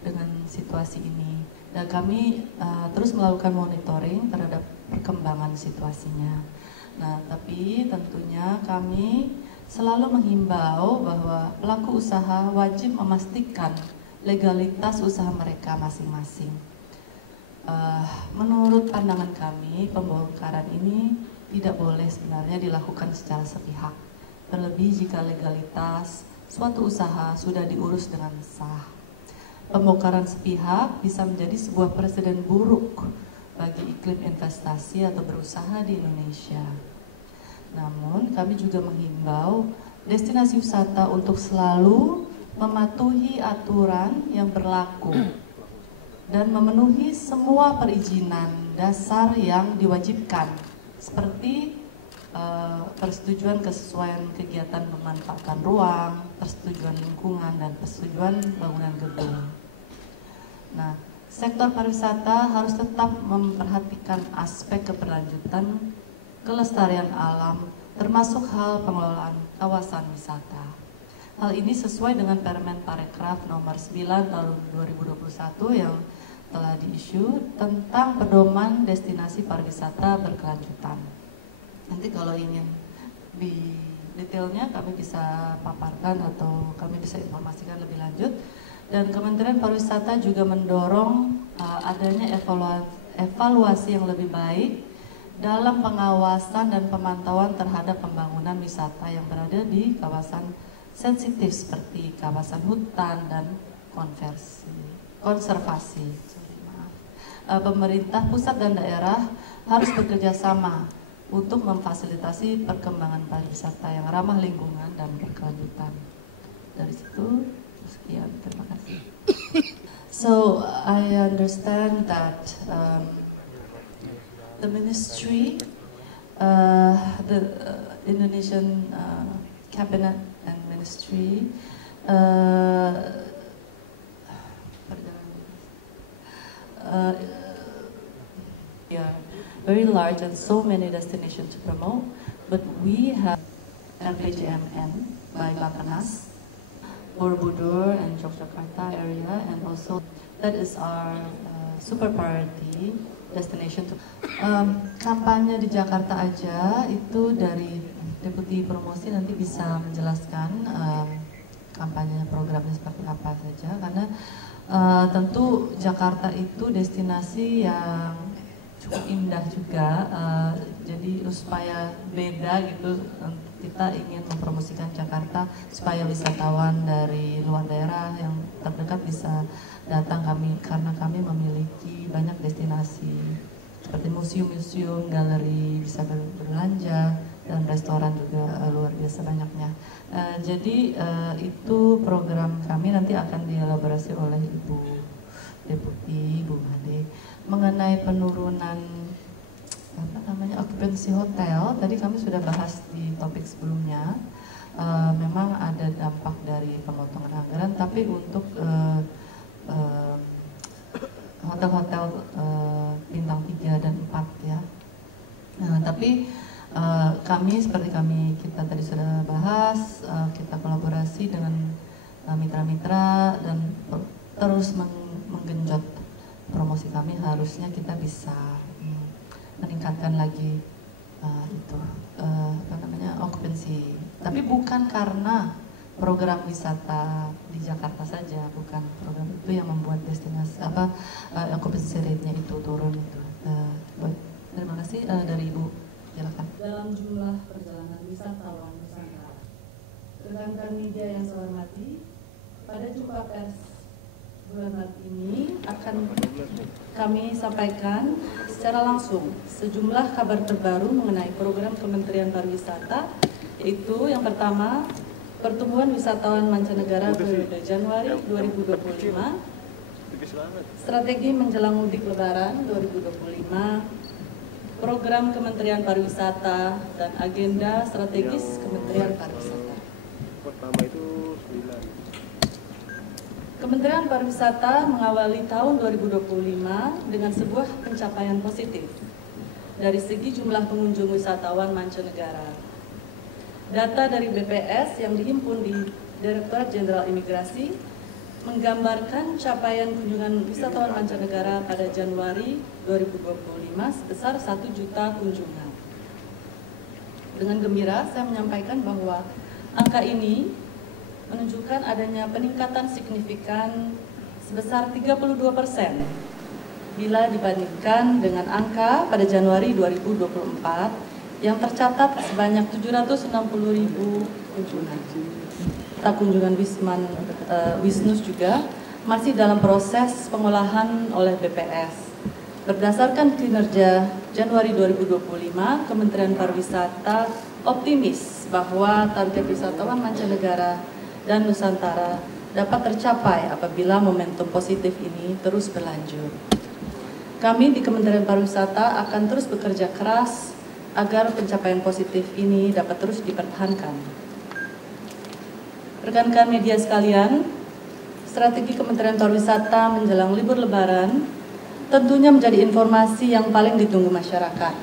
dengan situasi ini. Dan kami terus melakukan monitoring terhadap perkembangan situasinya. Nah, tapi tentunya kami selalu menghimbau bahwa pelaku usaha wajib memastikan legalitas usaha mereka masing-masing. Menurut pandangan kami, pembongkaran ini tidak boleh sebenarnya dilakukan secara sepihak, terlebih jika legalitas suatu usaha sudah diurus dengan sah. Pembongkaran sepihak bisa menjadi sebuah presiden buruk bagi iklim investasi atau berusaha di Indonesia. Namun, kami juga menghimbau destinasi wisata untuk selalu mematuhi aturan yang berlaku dan memenuhi semua perizinan dasar yang diwajibkan, seperti persetujuan kesesuaian kegiatan pemanfaatan ruang, persetujuan lingkungan, dan persetujuan bangunan gedung. Nah, sektor pariwisata harus tetap memperhatikan aspek keberlanjutan kelestarian alam, termasuk hal pengelolaan kawasan wisata. Hal ini sesuai dengan Permen Parekraf nomor 9 tahun 2021 yang telah diisu tentang pedoman destinasi pariwisata berkelanjutan. Nanti kalau ingin di detailnya kami bisa paparkan atau kami bisa informasikan lebih lanjut. Dan Kementerian Pariwisata juga mendorong adanya evaluasi yang lebih baik dalam pengawasan dan pemantauan terhadap pembangunan wisata yang berada di kawasan sensitif seperti kawasan hutan dan konservasi. Pemerintah pusat dan daerah harus bekerja sama untuk memfasilitasi perkembangan pariwisata yang ramah lingkungan dan berkelanjutan. Dari situ, sekian, terima kasih. So, I understand that the ministry, the Indonesian cabinet and ministry, very large and so many destinations to promote, but we have RPJMN by Bappenas, Borobudur and Yogyakarta area, and also that is our super priority destination. Kampanye di Jakarta aja itu dari Deputi Promosi nanti bisa menjelaskan kampanye programnya seperti apa saja, karena tentu Jakarta itu destinasi yang cukup indah juga, jadi supaya beda gitu, kita ingin mempromosikan Jakarta supaya wisatawan dari luar daerah yang terdekat bisa datang karena kami memiliki banyak destinasi seperti museum-museum, galeri, bisa berbelanja, dan restoran juga luar biasa banyaknya. Jadi itu program kami nanti akan dielaborasi oleh Ibu Deputi, Ibu Made, mengenai penurunan okupansi hotel. Tadi kami sudah bahas di topik sebelumnya. Memang ada dampak dari pemotongan anggaran, tapi untuk hotel-hotel bintang 3 dan 4 ya. Tapi kami seperti kita tadi sudah bahas, kita kolaborasi dengan mitra-mitra dan terus menggenjot promosi kami. Harusnya kita bisa meningkatkan lagi okupansi. Tapi bukan karena program wisata di Jakarta saja, bukan program itu yang membuat destinasi okupansi rate-nya itu turun itu. Terima kasih. Dari Ibu, silakan. Dalam jumlah perjalanan wisatawan Nusantara, rekan-rekan media yang saya hormati, pada jumpa pers bulan Maret ini akan kami sampaikan secara langsung sejumlah kabar terbaru mengenai program Kementerian Pariwisata, yaitu yang pertama, pertumbuhan wisatawan mancanegara periode Januari 2025, strategi menjelang mudik Lebaran 2025, program Kementerian Pariwisata, dan agenda strategis Kementerian Pariwisata. Pertama itu 9. Kementerian Pariwisata mengawali tahun 2025 dengan sebuah pencapaian positif dari segi jumlah pengunjung wisatawan mancanegara. Data dari BPS yang dihimpun di Direktorat Jenderal Imigrasi menggambarkan capaian kunjungan wisatawan mancanegara pada Januari 2025 sebesar 1 juta kunjungan. Dengan gembira saya menyampaikan bahwa angka ini menunjukkan adanya peningkatan signifikan sebesar 32% bila dibandingkan dengan angka pada Januari 2024 yang tercatat sebanyak 760.000 kunjungan. Kunjungan Wisnus juga masih dalam proses pengolahan oleh BPS. Berdasarkan kinerja Januari 2025, Kementerian Pariwisata optimis bahwa target wisatawan mancanegara dan Nusantara dapat tercapai apabila momentum positif ini terus berlanjut. Kami di Kementerian Pariwisata akan terus bekerja keras agar pencapaian positif ini dapat terus dipertahankan. Rekan-rekan media sekalian, strategi Kementerian Pariwisata menjelang libur Lebaran tentunya menjadi informasi yang paling ditunggu masyarakat.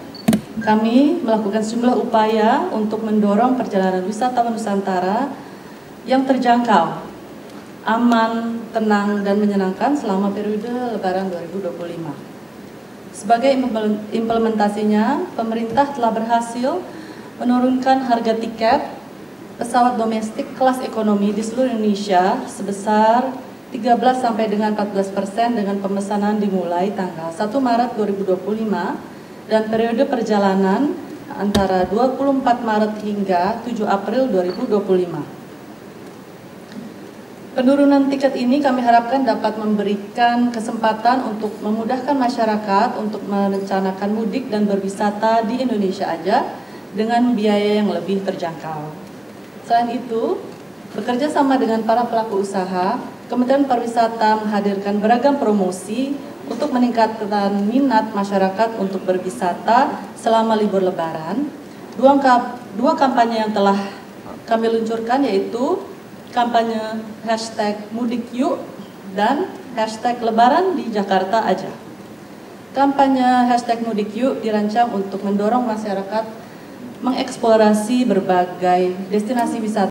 Kami melakukan sejumlah upaya untuk mendorong perjalanan wisatawan Nusantara yang terjangkau, aman, tenang, dan menyenangkan selama periode Lebaran 2025. Sebagai implementasinya, pemerintah telah berhasil menurunkan harga tiket pesawat domestik kelas ekonomi di seluruh Indonesia sebesar 13 sampai dengan 14% dengan pemesanan dimulai tanggal 1 Maret 2025 dan periode perjalanan antara 24 Maret hingga 7 April 2025. Penurunan tiket ini kami harapkan dapat memberikan kesempatan untuk memudahkan masyarakat untuk merencanakan mudik dan berwisata di Indonesia aja dengan biaya yang lebih terjangkau. Selain itu, bekerja sama dengan para pelaku usaha, Kementerian Pariwisata menghadirkan beragam promosi untuk meningkatkan minat masyarakat untuk berwisata selama libur Lebaran. Dua kampanye yang telah kami luncurkan yaitu kampanye #MudikYuk dan #Lebaran di Jakarta aja. Kampanye #MudikYuk dirancang untuk mendorong masyarakat mengeksplorasi berbagai destinasi wisata